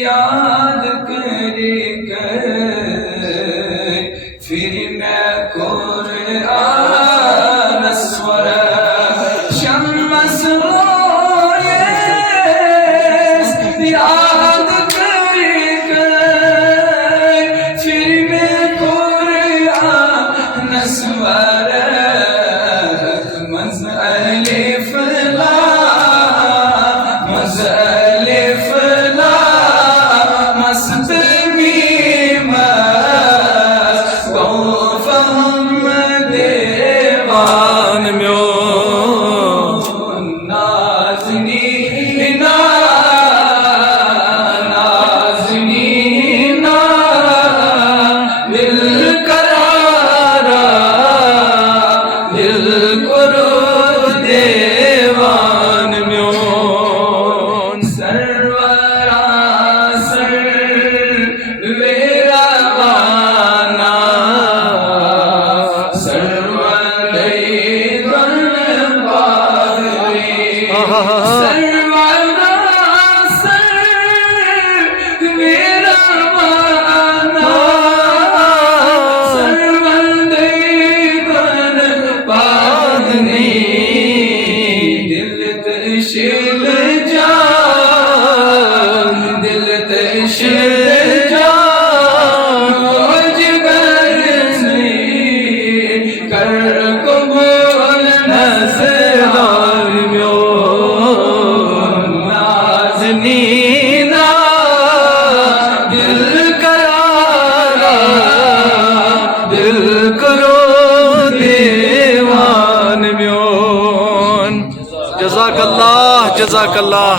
याद कर फिर मैं कुरान स्वर शम्स याद कर फिर मैं कुरान स्वर मज़अले फला मज़अले फला मस्त में फहम देवान म्यो नाज़नी दिल करारा दिल करो देवान म्यो सरवरा सर वेरा बाना सरवरे गण पावे सरवरा सर वेरा बाना सरवरे गण पावे दिल तशिल जान दिल तशिल जान जिगर से कर कबूल नज़रान म्यो नाज़नी ना दिल करारा दिल करो देवान म्यो जज़ाकल्लाह जज़ाकल्लाह।